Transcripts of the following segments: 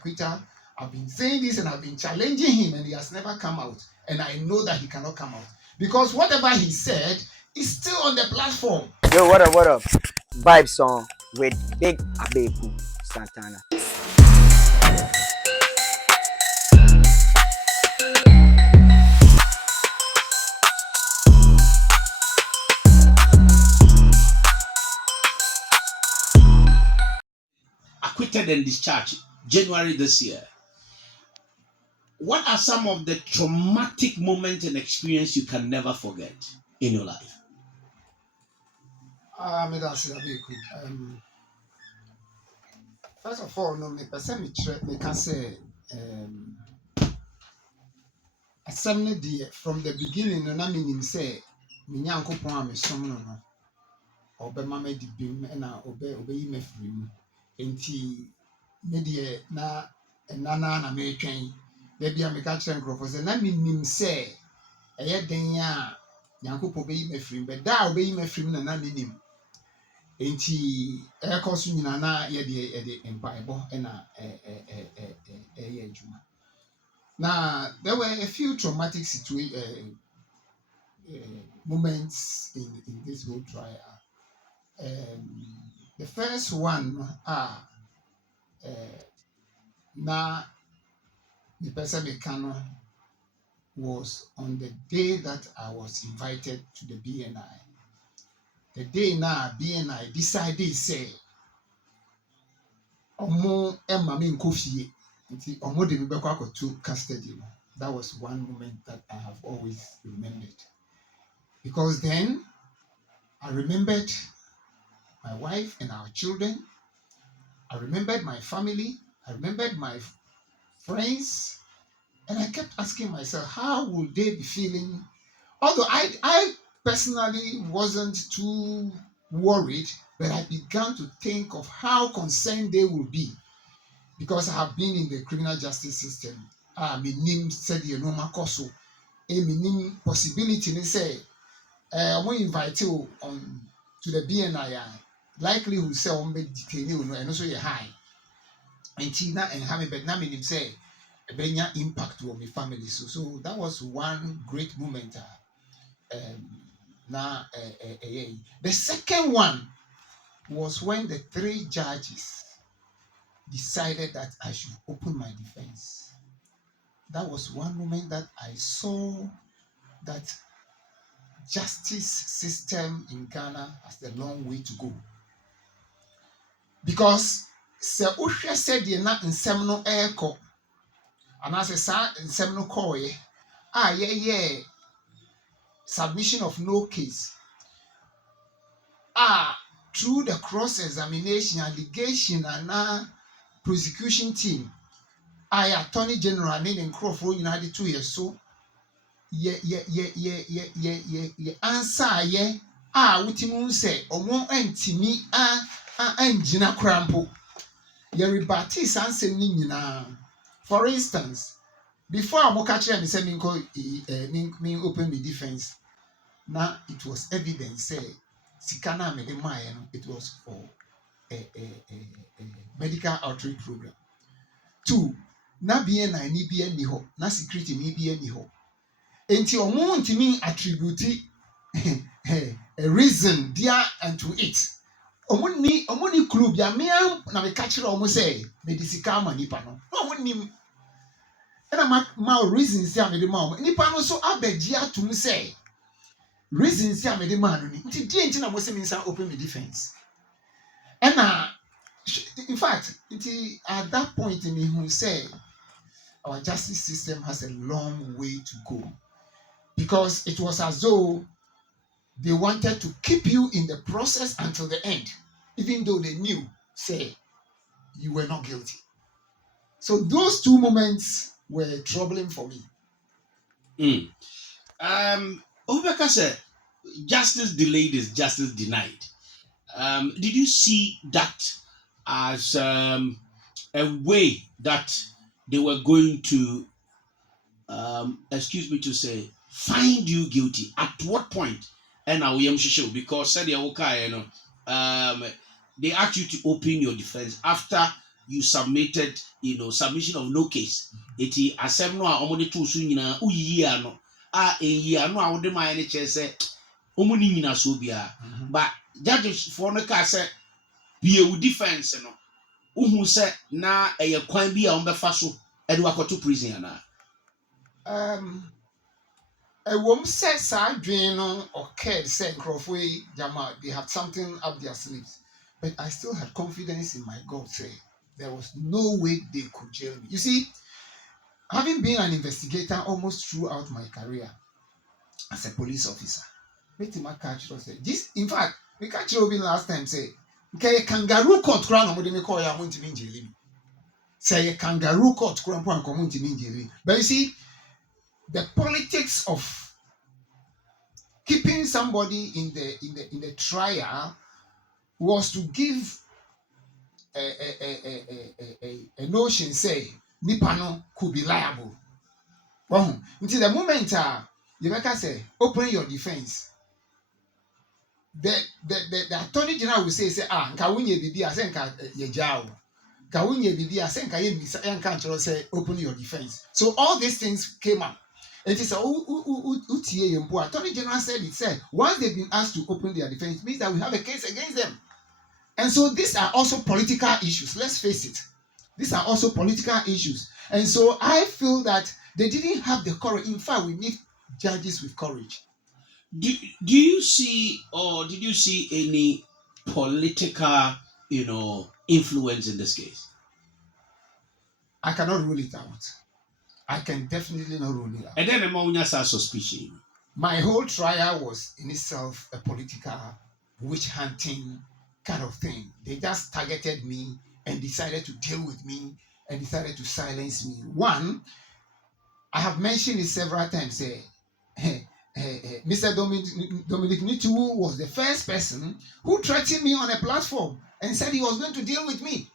Twitter. I've been saying this and I've been challenging him, and he has never come out. And I know that he cannot come out because whatever he said is still on the platform. Yo, what up, what up? Vibe song with Big Abeku Santana. Acquitted and discharged January this year. What are some of the traumatic moments and experience you can never forget in your life? First of all, no, me person me can say assembly from the beginning no na meaning say me nyankopon a me som no obema me di bim na obeyi me free mu enti me de na na me twen da bia me ka kire nkrofo say na meaning say eye den a nyankopon obeyi me free but da obeyi me free na meaning enti ekoso nyina na ye de empaibo na adwuma. Now there were a few traumatic moments in this whole trial. The first one na the person Mekano was on the day that I was invited to the BNI. The day now BNI decided say omo emma me nkofie nti omo de me bekwa to custody. That was one moment that I have always remembered, because then I remembered my wife and our children. I remembered my family. I remembered my friends. And I kept asking myself, how would they be feeling? Although I personally wasn't too worried, but I began to think of how concerned they will be, because I have been in the criminal justice system. My name said the normal course. My name possibility they say I want invite you on to the BNI. Likelihood say on be detain you and also you high. And Tina and Hammy but now meaning say a benya impact on my family. So that was one great moment. The second one was when the three judges decided that I should open my defense. That was one moment that I saw that justice system in Ghana has a long way to go. Because se uhwe said ye na nsem no eko anase sa nsem no koye ye submission of no case through the cross examination allegation and prosecution team attorney general and in Crawford United 2 years so ye answer ye wutimu say omo antimi angina krampo ye rebati sansem ni nyina. For instance, before I catch me say me open my defense, now it was evident say sikana me de it was for a medical outreach program. 2, na BNI ni bi ani ho, na security ni bi ani ho. Enti omo ntimi attribute a reason there and to it. Omo ni clue bia me na me catch omo say me de sika ma nipa no. Omo nim. And my reasons say me de ma omo. Nipa no so abeji atum say reasons say me de ma no ni. Nti die nti na mo say me nsa open me defense. And in fact, at that point in me who say our justice system has a long way to go, because it was as though they wanted to keep you in the process until the end, even though they knew, say, you were not guilty. So those two moments were troubling for me. Obeka said, justice delayed is justice denied. Did you see that as a way that they were going to, excuse me to say, find you guilty? At what point? And now we am sure because said they asked you to open your defense after you submitted, submission of no case. Eti asem no a omode to so nyina uyiyi ano a eyi ano a wode man ne che se omuni nyina so bia. But judges for no ka say be a defense no. Uhu se na eye kwan bi a ombefa so e de wakoto prison ana. A woman says, Sadrian or cared, said Crawford, Jama, they had something up their sleeves. But I still had confidence in my God, say there was no way they could jail me. You see, having been an investigator almost throughout my career as a police officer, this, in fact, we catch Robin last time say, okay, kangaroo court crown on the call ya want to mean jail. Say a kangaroo court crown point community mean jail. But you see, the politics of keeping somebody in the trial was to give a notion say Nipano could be liable. Well, until the moment you make us say open your defense. The attorney general will say nka wunye bibi ase nka yejao. Nka wunye bibi ase nka ye misa nka say open your defense. So all these things came up. And it's Attorney General said once they've been asked to open their defense, it means that we have a case against them. And so these are also political issues. Let's face it. These are also political issues. And so I feel that they didn't have the courage. In fact, we need judges with courage. Do you see or did you see any political, influence in this case? I cannot rule it out. I can definitely not rule it out. And then among suspicion. My whole trial was in itself a political witch hunting kind of thing. They just targeted me and decided to deal with me and decided to silence me. One, I have mentioned it several times. Mr. Dominic Nitu was the first person who threatened me on a platform and said he was going to deal with me.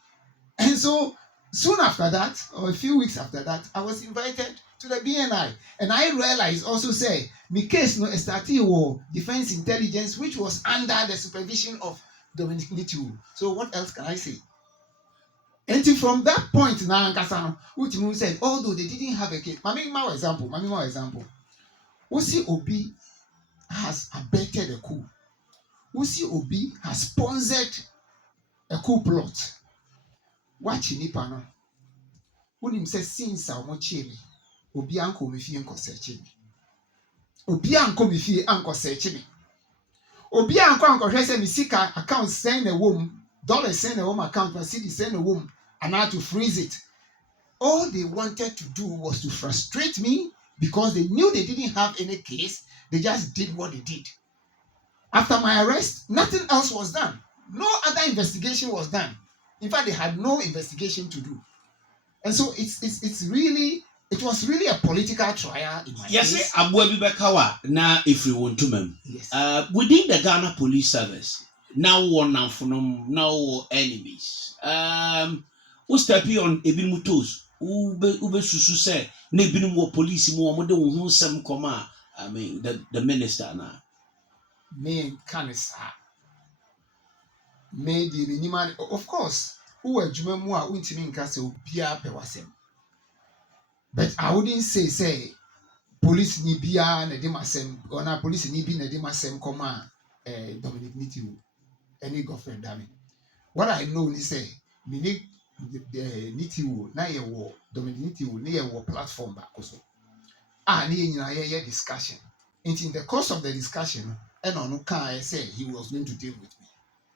And so soon after that, or a few weeks after that, I was invited to the BNI. And I realized also say, my case no started with defense intelligence, which was under the supervision of Dominic Nitu. So what else can I say? And from that point now, Utimu said, although they didn't have a case, Mami example. Usi Obi has abetted a coup. Usi Obi has sponsored a coup plot. Watch nipa no. Unim say since I want me. Obi anko me fie nko search me. Obi anko me fie anko search me. Obi anko hwe say me sika account send a wom, dollar send a wom account, na cedi send a wom, and I had to freeze it. All they wanted to do was to frustrate me because they knew they didn't have any case. They just did what they did. After my arrest, nothing else was done. No other investigation was done. In fact, they had no investigation to do. And so it was really a political trial in my case. Yes, Abuabi Bekawa, now if you want to mem. Yes. Within the Ghana Police Service, now one now for now enemies. Who step on Ebin Mutos, Ube Susu say, Nebinum police more than some comma. I mean the minister now. Me Canisa. Me the minimal, of course, who were Jumemua Wintimin Castle, Pia Pewasem. But I wouldn't say police ni bia na demasem or na police ni bi na demasem comma Dominic Nitu any girlfriend damn. What I know is say me need the Nitu na ye wo Dominic Nitu na ye wo platform back also. Ni nyina ye discussion. And in the course of the discussion, no can say he was going to deal with me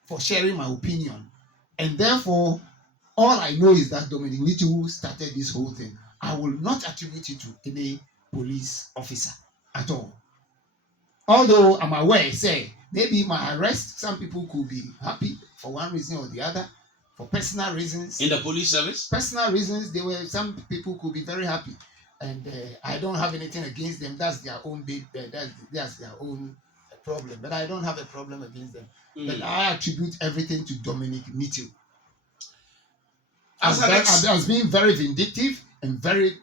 for sharing my opinion. And therefore, all I know is that Dominic Nitu started this whole thing. I will not attribute it to any police officer at all. Although I'm aware, say, maybe my arrest, some people could be happy for one reason or the other, for personal reasons. In the police service? Personal reasons, some people could be very happy. And I don't have anything against them. That's their own that's their own problem. But I don't have a problem against them. But I attribute everything to Dominic Nitu. As being very vindictive and very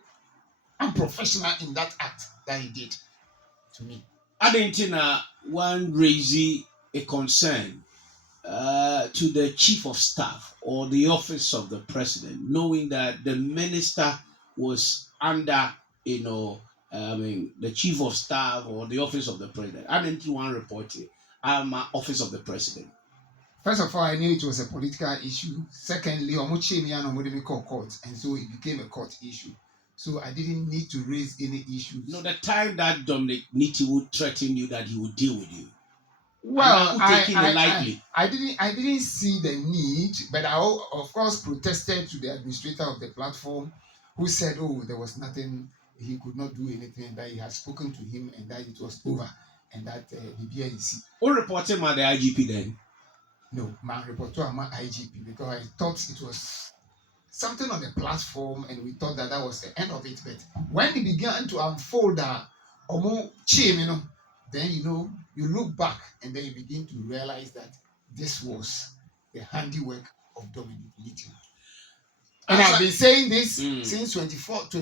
unprofessional in that act that he did to me. Argentina one raising a concern to the chief of staff or the office of the president, knowing that the minister was under, the chief of staff or the office of the president? I didn't want to report it. I'm office of the president. First of all, I knew it was a political issue. Secondly, Omochemi and Omodemi called court, and so it became a court issue. So I didn't need to raise any issues. No, the time that Dominic Nitti would threaten you that he would deal with you. Well, lightly. I didn't see the need, but I of course protested to the administrator of the platform, who said, "Oh, there was nothing, he could not do anything, that he had spoken to him, and that it was over, and that the BNC." Who reported my the IGP then? No, my reporter, my IGP, because I thought it was something on the platform, and we thought that was the end of it. But when it began to unfold, then you look back and then you begin to realize that this was the handiwork of Dominic Nitti. And I've been saying this since 24th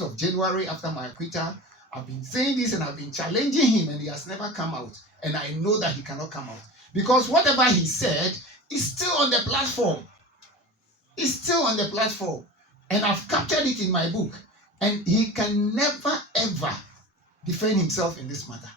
of January after my acquittal. I've been saying this and I've been challenging him, and he has never come out. And I know that he cannot come out because whatever he said is still on the platform. It's still on the platform. And I've captured it in my book. And he can never, ever defend himself in this matter.